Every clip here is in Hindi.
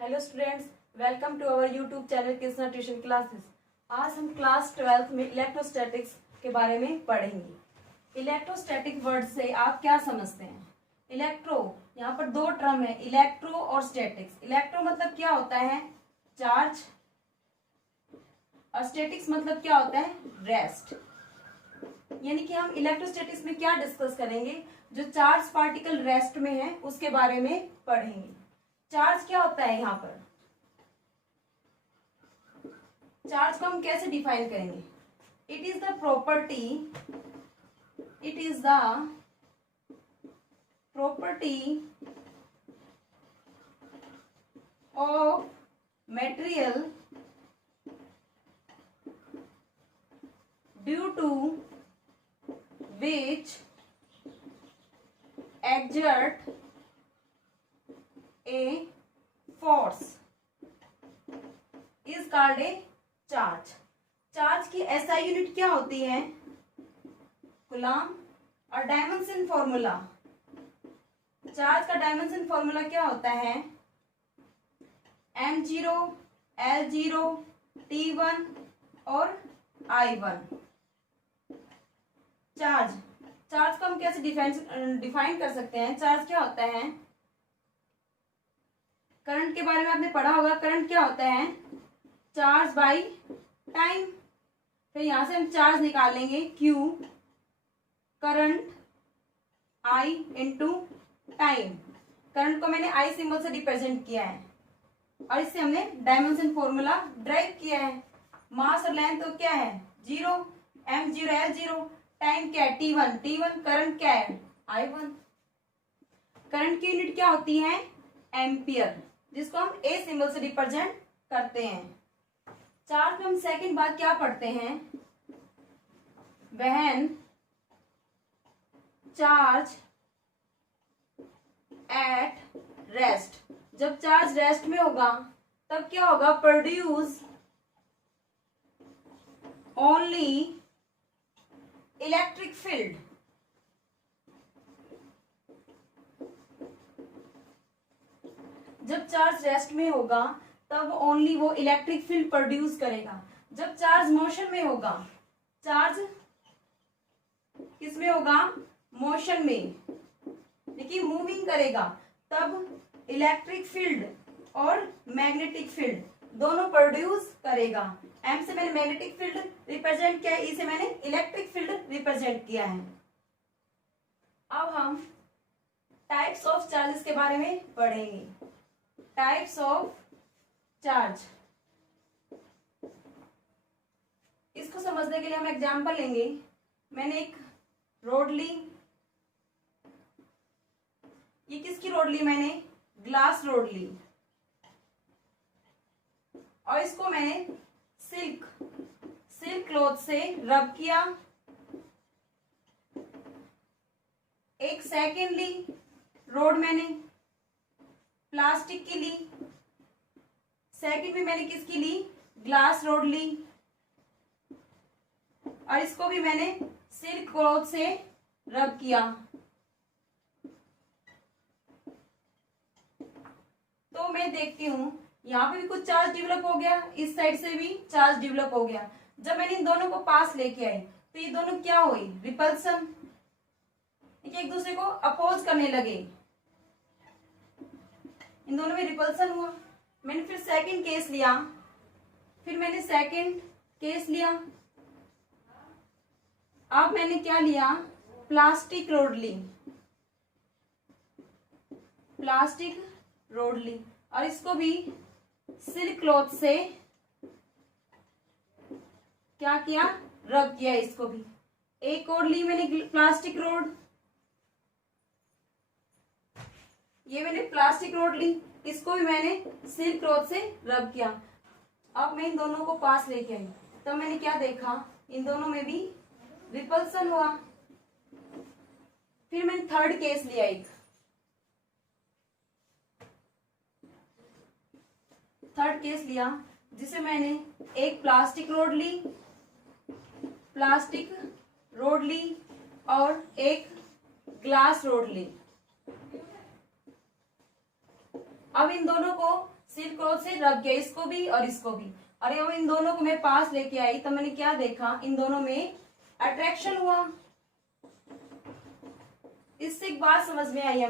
Hello students, welcome to our YouTube channel Krishna tuition classes. आज हम क्लास 12th में इलेक्ट्रोस्टैटिक्स के बारे में पढ़ेंगे। इलेक्ट्रोस्टैटिक वर्ड से आप क्या समझते हैं? इलेक्ट्रो, यहाँ पर दो टर्म है, इलेक्ट्रो और स्टैटिक्स। इलेक्ट्रो मतलब क्या होता है? चार्ज, और स्टैटिक्स मतलब क्या होता है? रेस्ट। यानी कि हम इलेक्ट्रोस्टैटिक्स में क्या डिस्कस करेंगे? जो चार्ज पार्टिकल रेस्ट में है उसके बारे में पढ़ेंगे। चार्ज क्या होता है? यहाँ पर चार्ज को हम कैसे डिफाइन करेंगे? It is the property of material due to which exert a force is called a charge। Charge की एसआई यूनिट क्या होती है? कूलम। और डायमेंशन फॉर्मूला, चार्ज का डायमेंशन फॉर्मूला क्या होता है? m0, l0, t1 और i1। चार्ज को हम कैसे डिफाइन कर सकते हैं? चार्ज क्या होता है? करंट के बारे में आपने पढ़ा होगा। करंट क्या होता है? Charge by time. फिर यहां से हम चार्ज निकालेंगे, Q current, I into time. Current को मैंने I सिंबल से रिप्रेजेंट किया है और इससे हमने डायमेंशन फॉर्मूला ड्राइव किया है। मास और लेंथ तो क्या है? 0, m0, l0। टाइम क्या है? t1। करंट क्या है? i1। करंट की यूनिट क्या होती है? एम्पियर, जिसको हम a सिंबल से रिप्रेजेंट करते हैं। चार्ज में हम सेकंड बात क्या पढ़ते हैं? व्हेन चार्ज एट रेस्ट, जब चार्ज रेस्ट में होगा तब क्या होगा? Produce only electric field. जब चार्ज रेस्ट में होगा तब ओनली वो इलेक्ट्रिक फील्ड प्रोड्यूस करेगा। जब चार्ज मोशन में होगा, चार्ज किसमें होगा? मोशन में, देखिए मूविंग करेगा, तब इलेक्ट्रिक फील्ड और मैग्नेटिक फील्ड दोनों प्रोड्यूस करेगा। एम से मैंने मैग्नेटिक फील्ड रिप्रेजेंट किया है, ई से मैंने इलेक्ट्रिक फील्ड रिप्रेजेंट किया है। अब हम टाइप्स ऑफ चार्जेस के बारे में पढ़ेंगे। टाइप्स ऑफ चार्ज, इसको समझने के लिए हम एग्जांपल लेंगे। मैंने एक रोड ली, ये किसकी रोड ली? मैंने ग्लास रोड ली और इसको मैंने सिल्क क्लॉथ से रब किया। एक सेकंड ली रोड मैंने प्लास्टिक की ली, सेकंड में मैंने किसकी ली? ग्लास रोड ली और इसको भी मैंने सिल्क क्लॉथ से रब किया। तो मैं देखती हूं यहाँ पे भी कुछ चार्ज डेवलप हो गया, इस साइड से भी चार्ज डेवलप हो गया। जब मैंने इन दोनों को पास लेके आई तो ये दोनों क्या हुई? रिपल्सन, एक दूसरे को अपोज करने लगे, इन दोनों में रिपल्सन हुआ। मैंने फिर सेकंड केस लिया, अब मैंने क्या लिया? प्लास्टिक रोड ली और इसको भी सिल्क क्लॉथ से क्या किया? रब किया इसको भी। एक और ली मैंने प्लास्टिक रोड, ये मैंने प्लास्टिक रोड ली, इसको भी मैंने सिल्क क्लॉथ से रब किया। अब मैं इन दोनों को पास लेके आई, तब मैंने क्या देखा? इन दोनों में भी रिपल्सन हुआ। फिर मैंने थर्ड केस लिया, एक थर्ड केस लिया जिसे मैंने एक प्लास्टिक रोड ली और एक ग्लास रोड ली। अब इन दोनों को सिल्क क्लॉथ से रब किया, इसको भी और इसको भी। और अब इन दोनों को मैं पास लेके आई तब मैंने क्या देखा, इन दोनों में अट्रैक्शन हुआ। इससे एक बात समझ में आई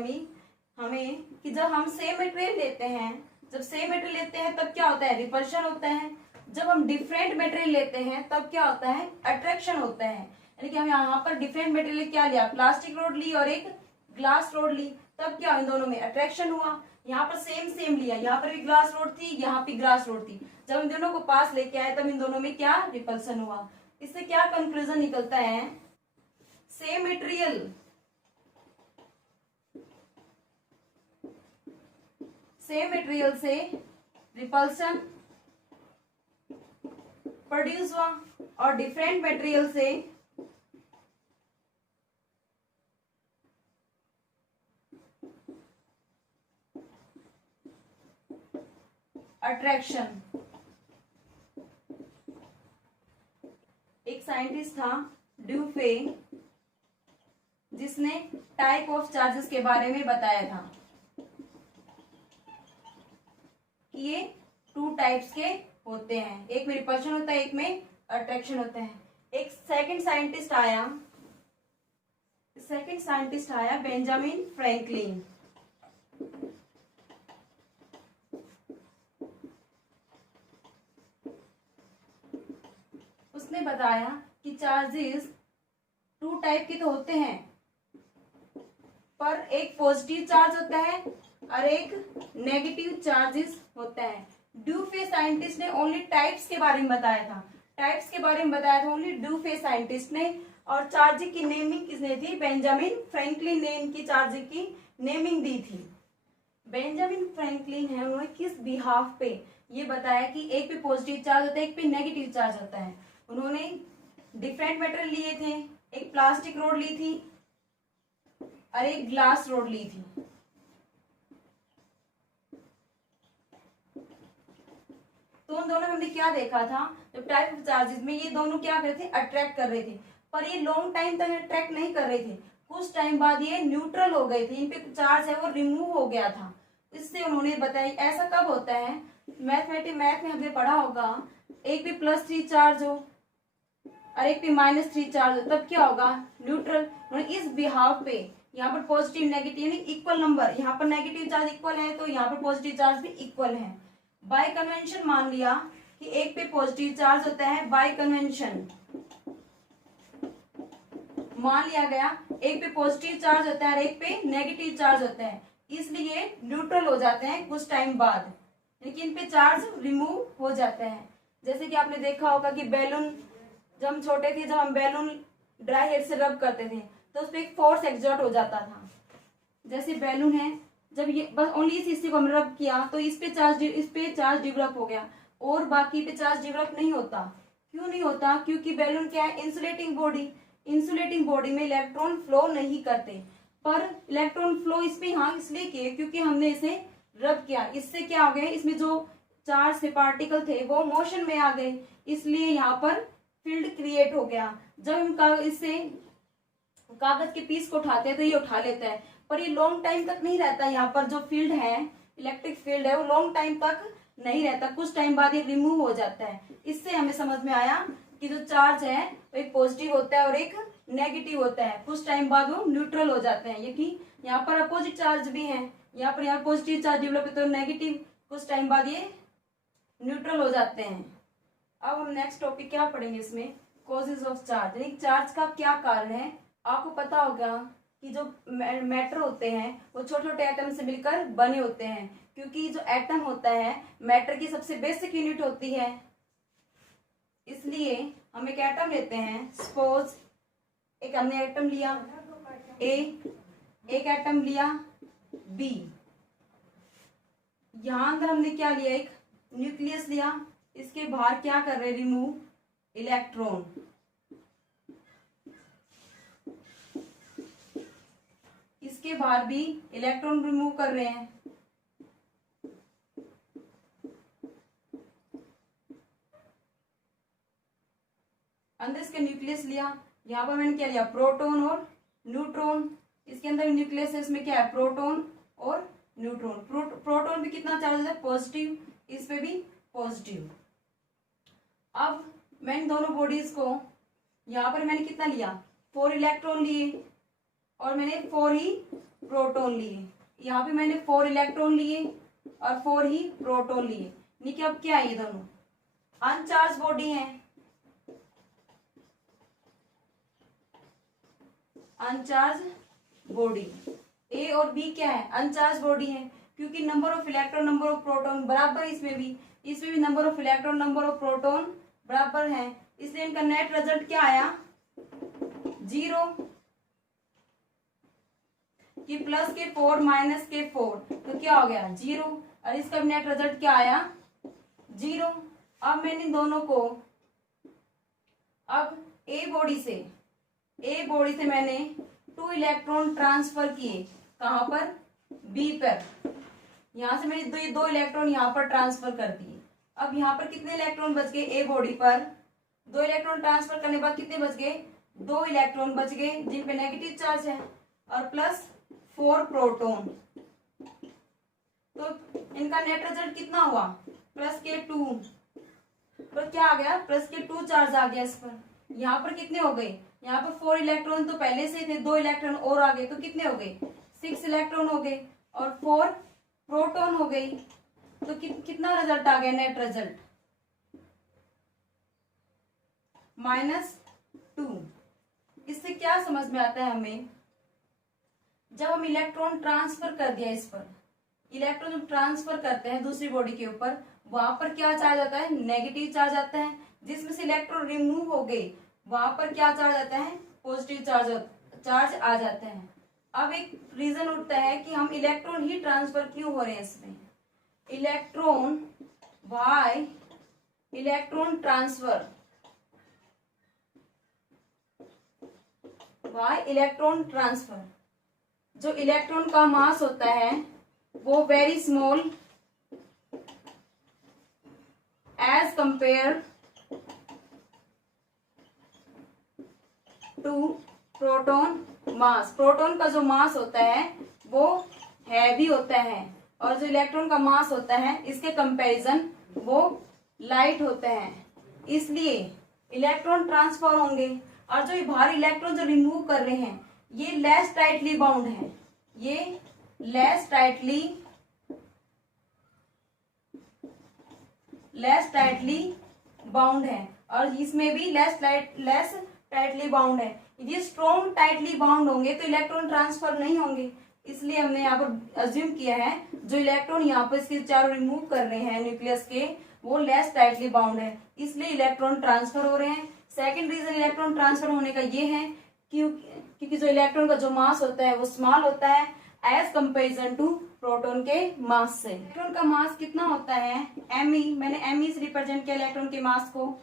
हमें कि जब हम सेम मटेरियल लेते हैं, जब सेम मटेरियल लेते हैं तब क्या होता है, रिपल्शन होता है। जब हम डिफरेंट मटेरियल लेते हैं तब क्या होता है, अट्रैक्शन होता है। यानी कि हम यहाँ पर डिफरेंट मटेरियल क्या लिया, प्लास्टिक रोड ली और एक ग्लास रोड ली, तब क्या इन दोनों में अट्रैक्शन हुआ। यहाँ पर सेम लिया, यहाँ पर भी ग्लास रोड थी, यहाँ पे ग्लास रोड थी। जब इन दोनों को पास लेके आए तब इन दोनों में क्या रिपल्सन हुआ। इससे क्या कंक्लूजन निकलता है, सेम मटेरियल से रिपल्सन प्रोड्यूस हुआ और डिफरेंट मटेरियल से अट्रैक्शन। एक साइंटिस्ट था ड्यूफे, जिसने टाइप ऑफ चार्जेस के बारे में बताया था कि ये 2 टाइप्स के होते हैं, एक में रिपल्शन होता है, एक में अट्रैक्शन होता है। एक सेकंड साइंटिस्ट आया बेंजामिन फ्रैंकलिन। उसने बताया कि चार्जेस 2 टाइप के तो होते हैं, पर एक पॉजिटिव चार्ज होता है और एक नेगेटिव चार्जेस होता है। ड्यूफे साइंटिस्ट ने ओनली टाइप्स के बारे में बताया था, ओनली ड्यूफे साइंटिस्ट ने। और चार्जिंग की नेमिंग किसने दी, बेंजामिन फ्रैंकलिन ने इनकी चार्जिंग की नेमिंग दी थी। बेंजामिन फ्रैंकलिन है, उन्होंने किस बिहाफ पे ये बताया कि एक पे पॉजिटिव चार्ज होता है, एक पे नेगेटिव चार्ज होता है। उन्होंने डिफरेंट मटेरियल लिए थे, एक प्लास्टिक रोड ली थी और एक ग्लास रोड ली थी। तो उन दोनों में हमने क्या देखा था, जब टाइप ऑफ चार्जेस में ये दोनों क्या कर रहे थे, अट्रैक्ट कर रहे थे, पर ये लॉन्ग टाइम तक अट्रैक्ट नहीं कर रहे थे। कुछ टाइम बाद ये न्यूट्रल हो गए थे, इन पे चार्ज है वो रिमूव हो गया था। इससे उन्होंने बताया ऐसा कब होता है, मैथ में हमने पढ़ा होगा, एक पे +3 चार्ज हो और एक पे -3 चार्ज हो, तब क्या होगा, न्यूट्रल। इस बिहाव पे यहाँ पर पॉजिटिव नेगेटिव इक्वल नंबर, यहाँ पर नेगेटिव चार्ज इक्वल है तो यहाँ पर पॉजिटिव चार्ज भी इक्वल है। बाय कन्वेंशन मान लिया कि एक पे पॉजिटिव चार्ज होता है, बाय कन्वेंशन मान लिया गया एक पे पॉजिटिव चार्ज होता है और एक पे नेगेटिव चार्ज होता है, इसलिए न्यूट्रल हो जाते हैं कुछ टाइम बाद, लेकिन इन पे चार्ज रिमूव हो जाता है। जैसे कि आपने देखा होगा कि बैलून, जब हम छोटे थे, जब हम बैलून ड्राई हेयर से रब करते थे तो उस पर एक फोर्स एक्सर्ट हो जाता था। जैसे बैलून है, जब ये बस ओनली इस हिस्से को हम रब किया तो इस पे चार्ज डेवलप हो गया और बाकी पे चार्ज डेवलप नहीं होता। क्यों नहीं होता, क्योंकि बैलून क्या है, इंसुलेटिंग बॉडी में इलेक्ट्रॉन फ्लो नहीं करते। पर इलेक्ट्रॉन फ्लो इस पे यहाँ इसलिए किए क्योंकि हमने इसे रब किया, इससे क्या हो गया, इसमें जो चार्ज से पार्टिकल थे वो मोशन में आ गए, इसलिए यहाँ पर फील्ड क्रिएट हो गया। जब हम इससे कागज के पीस को उठाते हैं तो ये उठा लेता है, पर ये लॉन्ग टाइम तक नहीं रहता। यहाँ पर जो फील्ड है, इलेक्ट्रिक फील्ड है, वो लॉन्ग टाइम तक नहीं रहता, कुछ टाइम बाद ये रिमूव हो जाता है। इससे हमें समझ में आया कि जो चार्ज है वो एक पॉजिटिव होता है और एक नेगेटिव होता है, कुछ टाइम बाद वो न्यूट्रल हो जाते हैं। ये कि यहाँ पर अपोजिट चार्ज भी है, यहाँ पॉजिटिव चार्ज डेवलप है तो नेगेटिव, कुछ टाइम बाद ये न्यूट्रल हो जाते हैं। अब हम नेक्स्ट टॉपिक क्या पढ़ेंगे इसमें, कॉजेज ऑफ चार्ज, यानी चार्ज का क्या कारण है। आपको पता होगा कि जो मैटर होते हैं वो छोटे छोटे एटम से मिलकर बने होते हैं, क्योंकि जो एटम होता है मैटर की सबसे बेसिक यूनिट होती है। इसलिए हम एक एटम लेते हैं, सपोज एक हमने एटम लिया ए, एक एटम लिया बी, यहां अंदर हमने क्या लिया, एक न्यूक्लियस लिया, इसके बाहर क्या कर रहे, रिमूव इलेक्ट्रॉन। इसके बाहर भी इलेक्ट्रॉन रिमूव कर रहे हैं। अंदर इसके न्यूक्लियस लिया, यहाँ पर मैंने क्या लिया, प्रोटॉन और न्यूट्रॉन। इसके अंदर न्यूक्लियस है, इसमें क्या है, प्रोटॉन और न्यूट्रॉन। प्रोटॉन भी कितना चार्ज है, पॉजिटिव, इस पे भी पॉजिटिव। अब मैंने दोनों बॉडीज को यहाँ पर मैंने कितना लिया, 4 इलेक्ट्रॉन लिए और मैंने 4 ही प्रोटॉन लिए। यहाँ पे मैंने 4 इलेक्ट्रॉन लिए और 4 ही प्रोटॉन लिए, यानी कि अब क्या है, ये दोनों अनचार्ज बॉडी है, अनचार्ज बॉडी। ए और बी क्या है, अनचार्ज बॉडी है, क्योंकि number of electron number of proton बराबर, इसमें भी number of electron number of proton बराबर है, इसलिए इनका नेट रिजल्ट क्या आया, 0। कि प्लस के 4 माइनस के 4 तो क्या हो गया, 0, और इसका नेट रिजल्ट क्या आया, 0। अब मैंने दोनों को, अब ए बॉडी से मैंने 2 इलेक्ट्रॉन ट्रांसफर किए, कहां पर, बी पर। यहां से मैंने 2 इलेक्ट्रॉन यहां पर ट्रांसफर कर दिए। अब यहाँ पर कितने इलेक्ट्रॉन बच गए, ए बॉडी पर 2 इलेक्ट्रॉन ट्रांसफर करने के बाद कितने बच गए, 2 इलेक्ट्रॉन बच गए जिन पे नेगेटिव चार्ज है, और प्लस 4 प्रोटॉन। तो इनका नेट रिजल्ट कितना हुआ, प्लस के 2, तो क्या आ गया, प्लस के 2 चार्ज आ गया इस पर। यहाँ पर कितने हो गए, यहाँ पर 4 इलेक्ट्रॉन तो पहले से थे, 2 इलेक्ट्रॉन और आ गए, तो कितने हो गए, 6 इलेक्ट्रॉन हो गए और 4 प्रोटॉन हो गई। तो कितना रिजल्ट आ गया, नेट रिजल्ट -2। इससे क्या समझ में आता है हमें, जब हम इलेक्ट्रॉन ट्रांसफर कर दिया, इस पर इलेक्ट्रॉन जब ट्रांसफर करते हैं दूसरी बॉडी के ऊपर, वहां पर क्या चार्ज आता है, नेगेटिव चार्ज आता है। जिसमें से इलेक्ट्रॉन रिमूव हो गए वहां पर क्या चार्ज आता है, पॉजिटिव चार्ज आ जाता है। अब एक रीजन उठता है कि हम इलेक्ट्रॉन ही ट्रांसफर क्यों हो रहे हैं इसमें, वाई इलेक्ट्रॉन ट्रांसफर, जो इलेक्ट्रॉन का मास होता है वो very small as compare to proton mass. Proton का जो मास होता है वो हैवी होता है, और जो इलेक्ट्रॉन का मास होता है इसके कंपैरिजन वो लाइट होता है, इसलिए इलेक्ट्रॉन ट्रांसफर होंगे। और जो बाहर इलेक्ट्रॉन जो रिमूव कर रहे हैं ये लेस टाइटली बाउंड है, ये लेस टाइटली बाउंड है, और इसमें भी लेस टाइटली बाउंड है। ये स्ट्रॉन्ग टाइटली बाउंड होंगे तो इलेक्ट्रॉन ट्रांसफर नहीं होंगे, इसलिए हमने यहाँ पर अज्यूम किया है जो इलेक्ट्रॉन यहाँ पर इसके चारों रिमूव कर रहे हैं न्यूक्लियस के, वो लेस टाइटली बाउंड है, इसलिए इलेक्ट्रॉन ट्रांसफर हो रहे हैं। सेकेंड रीजन इलेक्ट्रॉन ट्रांसफर होने का ये है क्योंकि जो इलेक्ट्रॉन का जो मास होता है वो स्मॉल होता है एज कंपेरिजन टू प्रोटॉन के मास से। इलेक्ट्रॉन का मास कितना होता है, me, मैंने me से रिप्रेजेंट किया इलेक्ट्रॉन के मास को,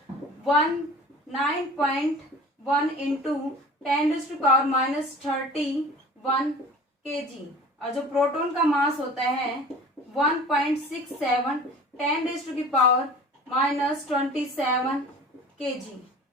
9.1 इंटू 10⁻31 kg, और जो प्रोटॉन का मास होता है 1.67 10⁻27 kg,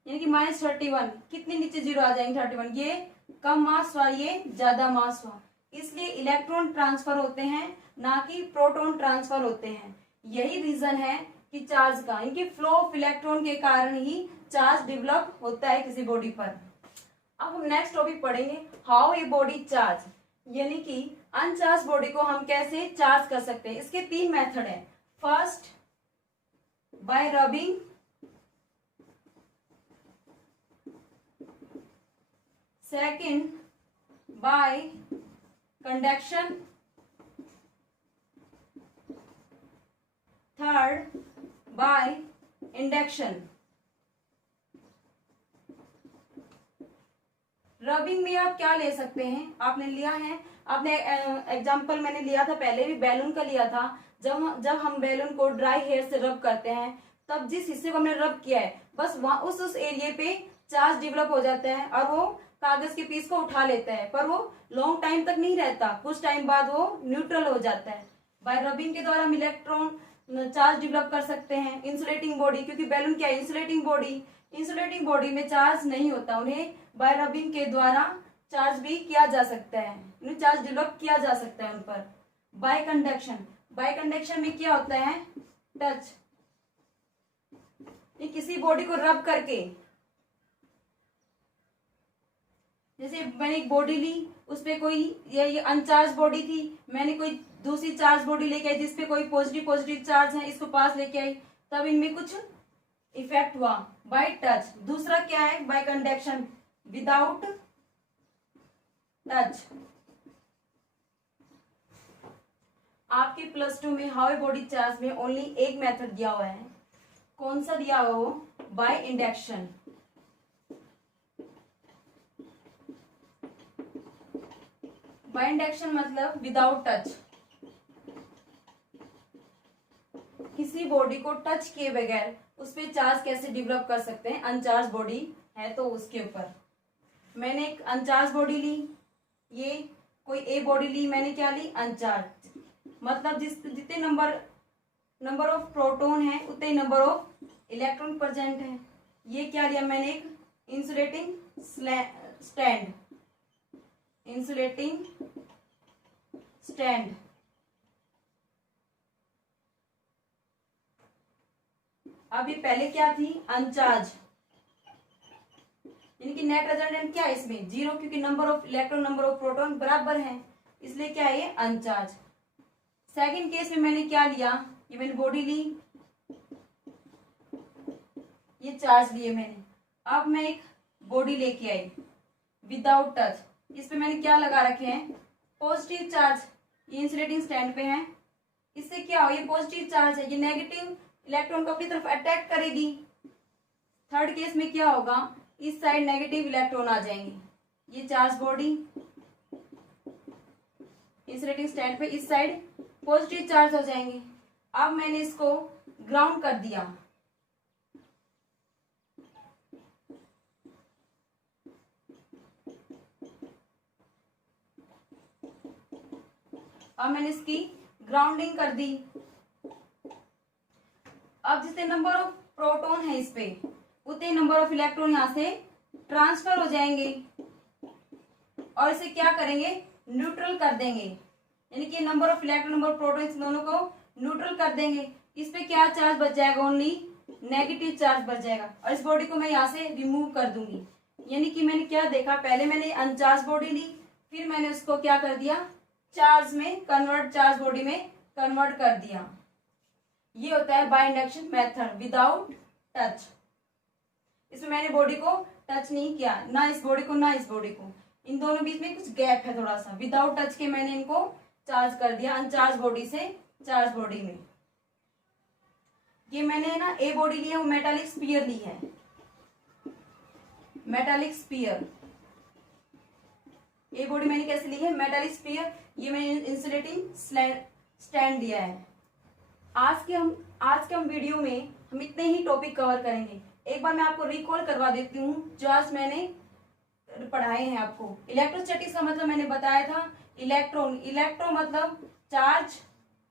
यानी कि -31। कितने नीचे जीरो आ जाएंगे, 31। ये कम मास हुआ, ये ज्यादा मास हुआ, इसलिए इलेक्ट्रॉन ट्रांसफर होते हैं ना कि प्रोटॉन ट्रांसफर होते हैं। यही रीजन है कि चार्ज का, इनके फ्लो ऑफ इलेक्ट्रॉन के कारण ही चार्ज डेवलप होता है किसी बॉडी पर। अब हम नेक्स्ट टॉपिक पढ़ेंगे, हाउ ए बॉडी चार्ज, यानी कि अनचार्ज बॉडी को हम कैसे चार्ज कर सकते हैं। इसके 3 मेथड है। First by rubbing, second by conduction, third by induction. Rubbing में आप क्या ले सकते हैं, आपने लिया है, आपने एग्जांपल मैंने लिया था पहले भी, बैलून का लिया था। जब हम बैलून को ड्राई हेयर से रब करते हैं तब जिस हिस्से को हमने रब किया है बस वहां उस एरिया पे चार्ज डेवलप हो जाता है और वो कागज के पीस को उठा लेता है, पर वो लॉन्ग टाइम तक नहीं रहता, कुछ टाइम बाद वो न्यूट्रल हो जाता है। बाय रबिंग के द्वारा हम इलेक्ट्रॉन चार्ज डेवलप कर सकते हैं। इंसुलेटिंग बॉडी, क्योंकि बैलून क्या है, इंसुलेटिंग बॉडी में चार्ज नहीं होता, उन्हें बाय रबिंग के द्वारा चार्ज भी किया जा सकता है, चार्ज डेवलप किया जा सकता है उन पर। बाय कंडक्शन, बाय कंडक्शन में क्या होता है, टच, ये किसी बॉडी को रब करके, जैसे मैंने एक बॉडी ली, उस पे कोई ये अनचार्ज बॉडी थी, मैंने कोई दूसरी चार्ज बॉडी लेके आई जिसपे कोई पॉजिटिव पॉजिटिव चार्ज है, इसको पास लेके आई, तब इनमें कुछ इफेक्ट हुआ बाय टच। दूसरा क्या है, बाय कंडक्शन विदाउट टच। आपके +2 में हाउ बॉडी चार्ज में ओनली एक मेथड दिया हुआ है, कौन सा दिया हुआ वो, बाय इंडक्शन। बाय इंडक्शन मतलब विदाउट टच, किसी बॉडी को टच किए बगैर उस पर चार्ज कैसे डेवलप कर सकते हैं, अनचार्ज बॉडी है तो उसके ऊपर। मैंने एक अनचार्ज बॉडी ली, ये कोई ए बॉडी ली, मैंने क्या ली, अनचार्ज, मतलब जितने नंबर ऑफ प्रोटॉन है उतने नंबर ऑफ इलेक्ट्रॉन प्रेजेंट है। ये क्या लिया मैंने, एक इंसुलेटिंग स्टैंड, इंसुलेटिंग स्टैंड। अब ये पहले क्या थी, अनचार्ज, यानी कि नेट रेजल्टेंट क्या है इसमें, 0, क्योंकि number of electron number of proton बराबर है, इसलिए क्या है ये अनचार्ज। सेकंड केस में मैंने क्या लिया, ये मैंने बॉडी ली, ये चार्ज लिए मैंने, अब मैं एक बॉडी लेके आई विदाउट टच, इस पे मैंने क्या लगा रखे हैं, पॉजिटिव चार्ज, ये इंसुलेटिंग स्टैंड पे है, इससे क्या हो, ये पॉजिटिव चार्ज है, ये नेगेटिव इलेक्ट्रॉन को अपनी तरफ अट्रैक्ट करेगी। थर्ड केस में क्या होगा, इस साइड नेगेटिव इलेक्ट्रॉन आ जाएंगे, ये चार्ज बॉडी इंसुलेटिंग स्टैंड पे, इस साइड पॉजिटिव चार्ज हो जाएंगे। अब मैंने इसको ग्राउंड कर दिया, अब मैंने इसकी ग्राउंडिंग कर दी। अब जितने नंबर ऑफ प्रोटॉन है इस पे उतने नंबर ऑफ इलेक्ट्रॉन यहां से ट्रांसफर हो जाएंगे और इसे क्या करेंगे, न्यूट्रल कर देंगे, यानी कि number of electron number of proton इस दोनों को न्यूट्रल कर देंगे। इस पे क्या चार्ज बच जाएगा, ओनली नेगेटिव चार्ज बच जाएगा, और इस बॉडी को मैं यहाँ से रिमूव कर दूंगी। यानी कि मैंने क्या देखा, पहले मैंने अनचार्ज बॉडी ली, फिर मैंने उसको क्या कर दिया, चार्ज में कन्वर्ट, चार्ज बॉडी में कन्वर्ट कर दिया। ये होता है by induction method without touch. इसमें मैंने बॉडी को टच नहीं किया, ना इस बॉडी को ना इस बॉडी को, इन दोनों बीच में कुछ गैप है थोड़ा सा, विदाउट टच के मैंने इनको चार्ज कर दिया अनचार्ज बॉडी से चार्ज बॉडी में। ये मैंने ना ए बॉडी ली है, वो मेटालिक स्फीयर ली है, मेटालिक स्फीयर। ए बॉडी मैंने कैसे ली है, मेटालिक स्फीयर। ये मैंने इंसुलेटिंग स्टैंड दिया है। आज के हम वीडियो में हम इतने ही टॉपिक कवर करेंगे। एक बार मैं आपको रिकॉल करवा देती हूँ जो आज मैंने पढ़ाए हैं आपको। इलेक्ट्रोस्टैटिक्स का मतलब मैंने बताया था इलेक्ट्रॉन, इलेक्ट्रो मतलब चार्ज,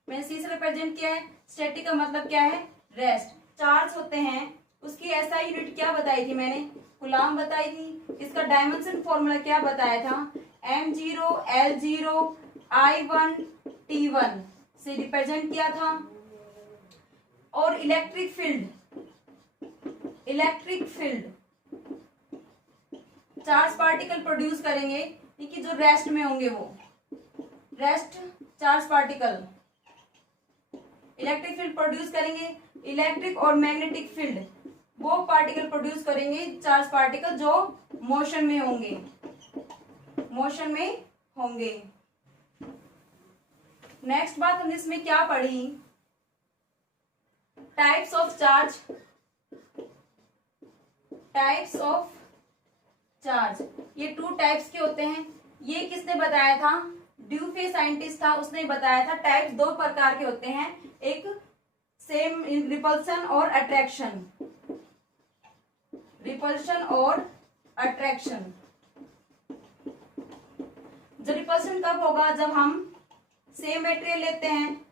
मैंने सी से रिप्रेजेंट किया है। स्टैटिक का मतलब क्या है, रेस्ट। चार्ज होते हैं, उसकी एसआई यूनिट क्या बताई थी मैंने, कूलाम बताई थी। इसका डायमेंशन फॉर्मूला क्या बताया था, m0 l0 i1 t1 से रिप्रेजेंट किया था। और electric field, charge particle produce करेंगे, कि जो रेस्ट में होंगे वो rest charge particle electric field produce करेंगे। इलेक्ट्रिक और मैग्नेटिक फील्ड वो पार्टिकल प्रोड्यूस करेंगे, चार्ज पार्टिकल जो मोशन में होंगे। नेक्स्ट बात हमने इसमें क्या पढ़ी, टाइप्स ऑफ चार्ज। ये 2 टाइप्स के होते हैं। ये किसने बताया था, ड्यूफे साइंटिस्ट था, उसने बताया था टाइप्स 2 प्रकार के होते हैं, एक सेम रिपल्शन और अट्रैक्शन। जो रिपल्शन कब होगा, जब हम सेम मटेरियल लेते हैं,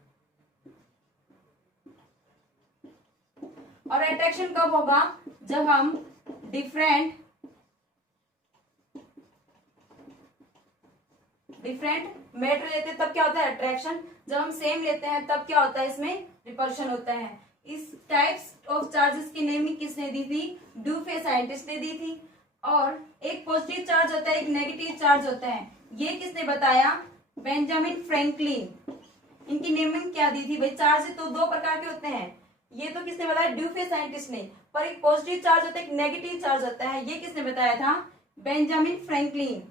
और अट्रैक्शन कब होगा, जब हम डिफरेंट मटेरियल लेते हैं, तब क्या होता है अट्रैक्शन। जब हम सेम लेते हैं तब क्या होता है, इसमें रिपल्शन होता है। इस टाइप्स ऑफ चार्जेस की नेमिंग किसने दी थी, ड्यूफे साइंटिस्ट ने दी थी। और एक पॉजिटिव चार्ज होता है, एक नेगेटिव चार्ज होता है, ये किसने बताया, बेंजामिन फ्रैंकलिन। इनकी नेमिंग क्या दी थी भाई, चार्ज तो दो प्रकार के होते हैं, ये तो किसने बताया, ड्यूफे साइंटिस्ट ने। पर एक पॉजिटिव चार्ज होता है, एक नेगेटिव चार्ज होता है, ये किसने बताया था, Benjamin Franklin.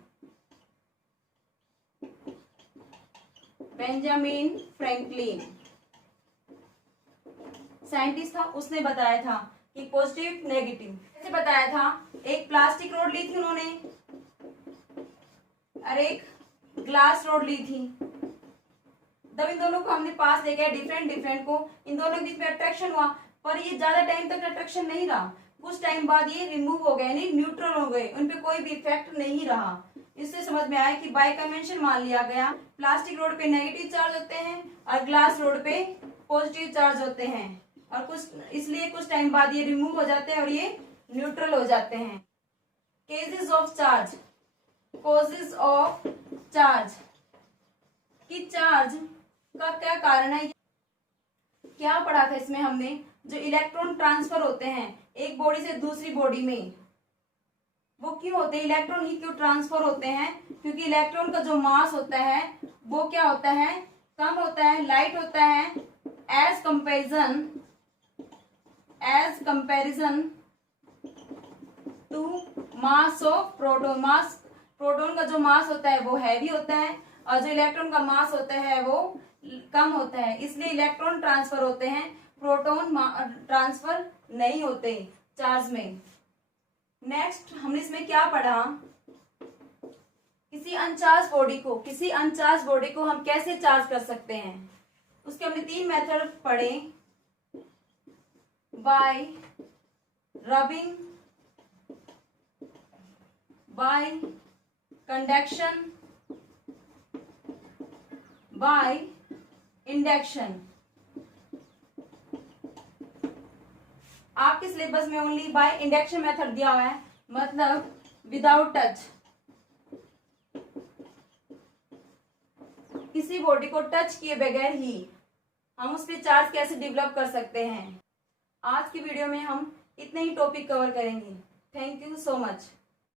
Benjamin Franklin scientist था, उसने बताया था कि पॉजिटिव नेगेटिव। कैसे बताया था, एक प्लास्टिक रोड ली थी उन्होंने और एक ग्लास रोड ली थी। तब इन दोनों को हमने पास लेके डिफरेंट को, इन दोनों के बीच में अट्रैक्शन हुआ, पर ये ज्यादा टाइम तक अट्रैक्शन नहीं रहा, कुछ टाइम बाद ये रिमूव हो गए, यानी न्यूट्रल हो गए, उन पे कोई भी इफेक्ट नहीं रहा। इससे समझ में आया कि बाय कन्वेंशन मान लिया गया, प्लास्टिक रोड पे नेगेटिव चार्ज होते हैं और ग्लास रोड पे पॉजिटिव चार्ज होते हैं, और कुछ इसलिए कुछ टाइम बाद ये रिमूव हो जाते हैं और ये न्यूट्रल हो जाते हैं। Cases of charge, causes of charge, कि चार्ज का क्या कारण है, क्या पढ़ा था इसमें हमने, जो इलेक्ट्रॉन ट्रांसफर होते हैं एक बॉडी से दूसरी बॉडी में, वो क्यों होते हैं, इलेक्ट्रॉन ही क्यों ट्रांसफर होते हैं, क्योंकि इलेक्ट्रॉन का जो मास होता है वो क्या होता है, कम होता है, लाइट होता है, as comparison to mass of proton. Mass, proton का जो मास होता है वो हैवी होता है और जो इलेक्ट्रॉन का मास होता है वो कम होता है, इसलिए इलेक्ट्रॉन ट्रांसफर होते हैं, प्रोटॉन ट्रांसफर नहीं होते चार्ज में। नेक्स्ट हमने इसमें क्या पढ़ा, किसी अनचार्ज बॉडी को हम कैसे चार्ज कर सकते हैं, उसके हमने 3 मेथड पढ़े, bye rubbing, bye conduction, by induction. आपके सिलेबस में ओनली बाय इंडक्शन मेथड दिया हुआ है, मतलब विदाउट टच, किसी बॉडी को टच किए बगैर ही हम उस पर चार्ज कैसे डेवलप कर सकते हैं। आज की वीडियो में हम इतने ही टॉपिक कवर करेंगे। Thank you so much.